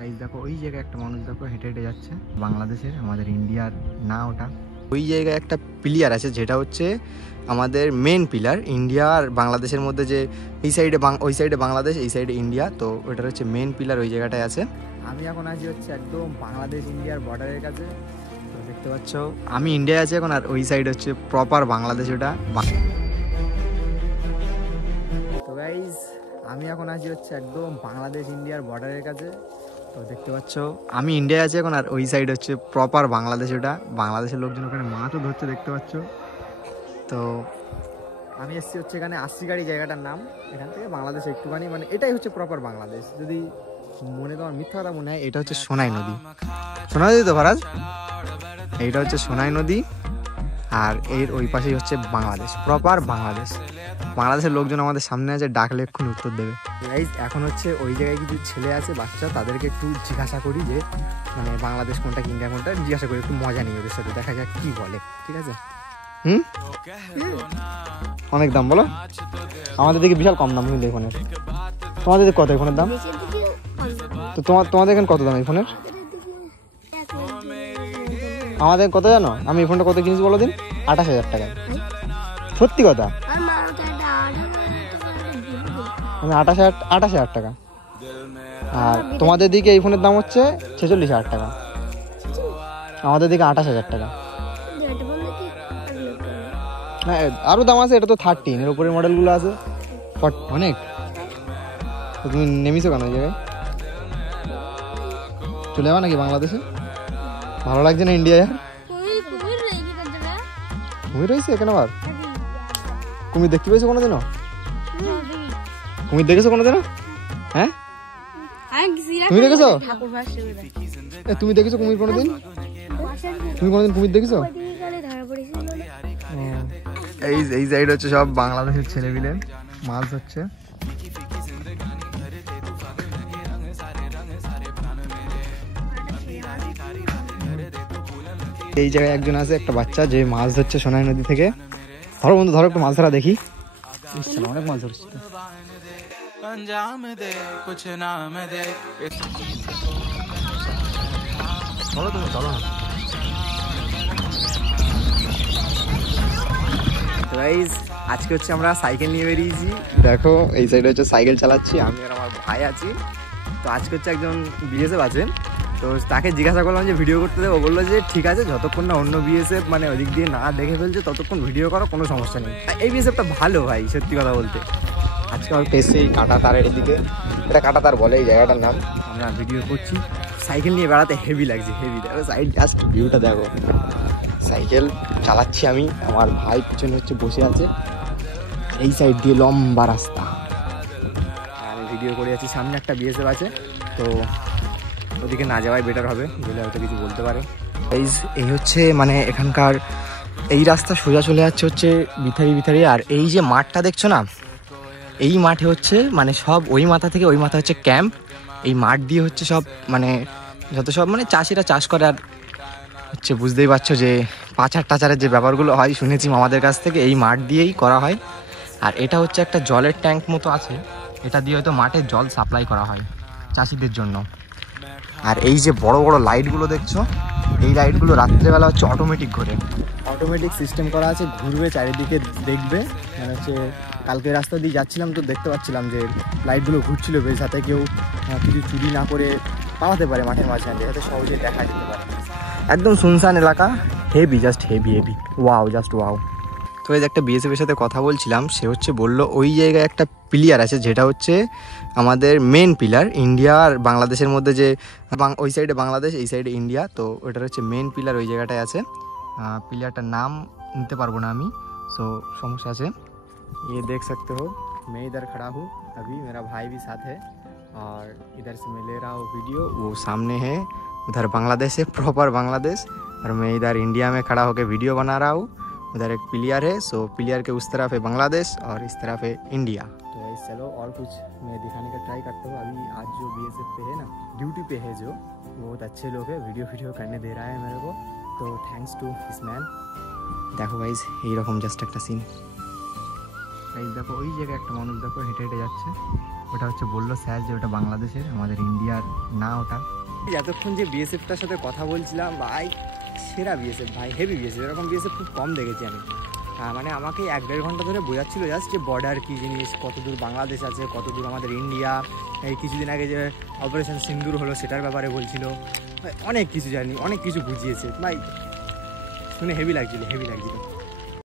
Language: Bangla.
গাইস দেখো ওই জায়গায় একটা মানুষ দেখো হেঁটে হেঁটে যাচ্ছে, বাংলাদেশের, আমাদের ইন্ডিয়ার না ওটা। ওই জায়গায় একটা পিলার আছে যেটা হচ্ছে আমাদের মেন পিলার, ইন্ডিয়া আর বাংলাদেশের মধ্যে, যে এই সাইডে ওই সাইডে বাংলাদেশ, এই সাইডে ইন্ডিয়া, তো ওটার হচ্ছে মেন পিলার ওই জায়গাটায় আছে। আমি এখন আছি হচ্ছে একদম বাংলাদেশ ইন্ডিয়ার বর্ডারের কাছে, তো দেখতে পাচ্ছ আমি ইন্ডিয়ায় আছি এখন, আর ওই সাইড হচ্ছে প্রপার বাংলাদেশ ওটা। তো গাইস আমি এখন আছি হচ্ছে একদম বাংলাদেশ ইন্ডিয়ার বর্ডারের কাছে, তো দেখতে পাচ্ছ আমি ইন্ডিয়ায় আছি এখন, আর ওই সাইড হচ্ছে প্রপার বাংলাদেশ ওটা। বাংলাদেশের লোকজন ওখানে মাছও ধরছে দেখতে পাচ্ছ। তো আমি এসেছি হচ্ছে এখানে আশিগাড়ি জায়গাটার নাম, এখান থেকে বাংলাদেশ একটুখানি, মানে এটাই হচ্ছে প্রপার বাংলাদেশ। যদি মনে তোমার মিথ্যা কথা মনে হয়, এটা হচ্ছে সোনাই নদী। সোনাই নদী তো ফারাজ, এইটা হচ্ছে সোনাই নদী, আর এর ওই পাশেই হচ্ছে বাংলাদেশ, প্রপার বাংলাদেশ। বাংলাদেশের লোকজন আমাদের সামনে আছে, ডাকলে এক্ষুনি উত্তর দেবে। এখন হচ্ছে ওই জায়গায় কিছু ছেলে আছে বাচ্চা, তাদেরকে একটু জিজ্ঞাসা করি যে মানে বাংলাদেশ কোনটা ইন্ডিয়া কোনটা, জিজ্ঞাসা করি, একটু মজা নিই ওদের সাথে, দেখা যাক কি বলে। ঠিক আছে? অনেক দাম বলো? আমাদের দিকে বিশাল কম দাম কিন্তু এই ফোনের। তোমাদের দিকে কত এই ফোনের দাম? তো তোমাদের এখানে কত দাম এই ফোনের? আমাদের কত জানো? আমি এই ফোনটা কত কিনেছি বলো দিন? 28,000 টাকায়। সত্যি কথা, আমি 28,000 টাকা। আর তোমাদের দিকে এই ফোনের দাম হচ্ছে 46,000 টাকা, আমাদের দিকে 28,000 টাকা। হ্যাঁ আরো দাম আছে, এটা তো 13 এর উপরের মডেলগুলো আছে, অনেক। তুমি নেমেছো কেন ওই জায়গায়? চলে যাবা নাকি বাংলাদেশে? ভালো লাগছে না ইন্ডিয়ায়? কুমির রয়েছে কেন? আবার কুমির দেখতে পেয়েছো কোনোদিনও? কুমির দেখেছো কোনোদিনও? হ্যাঁ তুমি দেখেছো? তুমি দেখেছো কুমির কোনোদিন? তুমি কোনোদিন কুমির দেখেছো? এই সাইড হচ্ছে সব বাংলাদেশের ছেলেপিলে মাছ হচ্ছে। এই জায়গায় একজন আছে, একটা বাচ্চা, যে মাছ ধরছে সোনাই নদী থেকে। ধরো বন্ধু ধরো, একটু মাছ ধরা দেখি। অনেক মাছ ধরছে। চলো তুমি, চলো না। গাইস আজকে হচ্ছে আমরা সাইকেল নিয়ে বেরিয়েছি, দেখো এই সাইডে হচ্ছে সাইকেল চালাচ্ছি আমি আর আমার ভাই আছি। তো আজকে হচ্ছে একজন বিএসএফ আছেন, তো তাকে জিজ্ঞাসা করলাম যে ভিডিও করতে দেবো, বললো যে ঠিক আছে, যতক্ষণ না অন্য বিএসএফ মানে ওদিক দিয়ে না দেখে ফেলছে ততক্ষণ ভিডিও করো, কোনো সমস্যা নেই। এই বিএসএফটা ভালো ভাই, সত্যি কথা বলতে। আজকে আমার পেয়েছে এই কাঁটা তারের এদিকে, এটা কাঁটা তার বলে এই জায়গাটার নাম। আমরা ভিডিও করছি, সাইকেল নিয়ে বেড়াতে হেভি লাগছে, হেভি। দেখো সাইড জাস্ট ভিউটা দেখো, সাইকেল চালাচ্ছি আমি, আমার ভাই পিছনে হচ্ছে বসে আছে, এই সাইড দিয়ে লম্বা রাস্তা। আমি ভিডিও করে আছি, সামনে একটা বিএসএফ আছে, তো ওদিকে না যাওয়াই বেটার হবে, গেলে হয়তো কিছু বলতে পারে। এই হচ্ছে মানে এখানকার এই রাস্তা সোজা চলে যাচ্ছে হচ্ছে বিথারি। আর এই যে মাঠটা দেখছো না, এই মাঠে হচ্ছে মানে সব ওই মাথা থেকে ওই মাথা হচ্ছে ক্যাম্প। এই মাঠ দিয়ে হচ্ছে সব মানে যত সব মানে চাষিরা চাষ করে, আর হচ্ছে বুঝতেই পারছো যে পাচার টাচারের যে ব্যাপারগুলো হয় শুনেছি মামাদের কাছ থেকে, এই মাঠ দিয়েই করা হয়। আর এটা হচ্ছে একটা জলের ট্যাঙ্ক মতো আছে, এটা দিয়ে হয়তো মাঠে জল সাপ্লাই করা হয় চাষিদের জন্য। আর এই যে বড় বড় লাইটগুলো দেখছো, এই লাইটগুলো রাত্রেবেলা হচ্ছে অটোমেটিক ঘোরে, অটোমেটিক সিস্টেম করা আছে, ঘুরবে চারিদিকে দেখবে। মানে হচ্ছে কালকে রাস্তা দিয়ে যাচ্ছিলাম তো দেখতে পাচ্ছিলাম যে লাইটগুলো ঘুরছিল বেশ, যাতে কেউ কিছু চুরি না করে পাওয়াতে পারে মাঠের মাঝখানে, যাতে সহজে দেখা যেতে পারে। একদম শুনশান এলাকা, heavy, just heavy, wow, just wow. তো এই যে একটা বিএসএফের সাথে কথা বলছিলাম, সে হচ্ছে বললো ওই জায়গায় একটা পিলার আছে যেটা হচ্ছে আমাদের মেন পিলার, ইন্ডিয়া আর বাংলাদেশের মধ্যে, যে ওই সাইডে বাংলাদেশ, এই সাইডে ইন্ডিয়া, তো ওইটার হচ্ছে মেন পিলার ওই জায়গাটায় আছে। पिलरटार नाम निते पारबो ना आमी, सो समस्या है। ये देख सकते हो, मैं इधर खड़ा हूँ अभी, मेरा भाई भी साथ है, और इधर से मैं ले रहा हूँ वीडियो। वो सामने है, उधर बांग्लादेश है, प्रॉपर बांग्लादेश, और मैं इधर इंडिया में खड़ा होकर वीडियो बना रहा हूँ। उधर एक पिलियर है, सो पिलियर के उस तरफ है बांग्लादेश और इस तरफ है इंडिया। तो चलो और कुछ मैं दिखाने का ट्राई करता हूँ। अभी आज जो बीएसएफ पे है ना, ड्यूटी पे है, जो बहुत अच्छे लोग है, वीडियो करने दे रहा है मेरे को, तो थैंक्स टू दिस मैन। देखो गाइस এই রকম জাস্ট একটা সিন। গাইস দেখো ওই জায়গায় একটা মানুষ দেখো হেঁটে হেঁটে যাচ্ছে। ওটা হচ্ছে বললো স্যার যে ওটা বাংলাদেশের, আমাদের ইন্ডিয়ার না ওটা। এতক্ষণ যে বিএসএফটার সাথে কথা বলছিলাম ভাই, সেরা বিএসএফ ভাই, হেভি বিএসএফ, এরকম বিএসএফ খুব কম দেখেছি আমি। মানে আমাকে 1-1.5 ঘন্টা ধরে বোঝাচ্ছিল জাস্ট যে বর্ডার কী জিনিস, কত দূর বাংলাদেশ আছে, কত দূর আমাদের ইন্ডিয়া। এই কিছুদিন আগে যে অপারেশন সিন্দুর হলো সেটার ব্যাপারে বলছিল, অনেক কিছু জানি, অনেক কিছু বুঝিয়েছে ভাই, শুনে হেভি লাগছিল।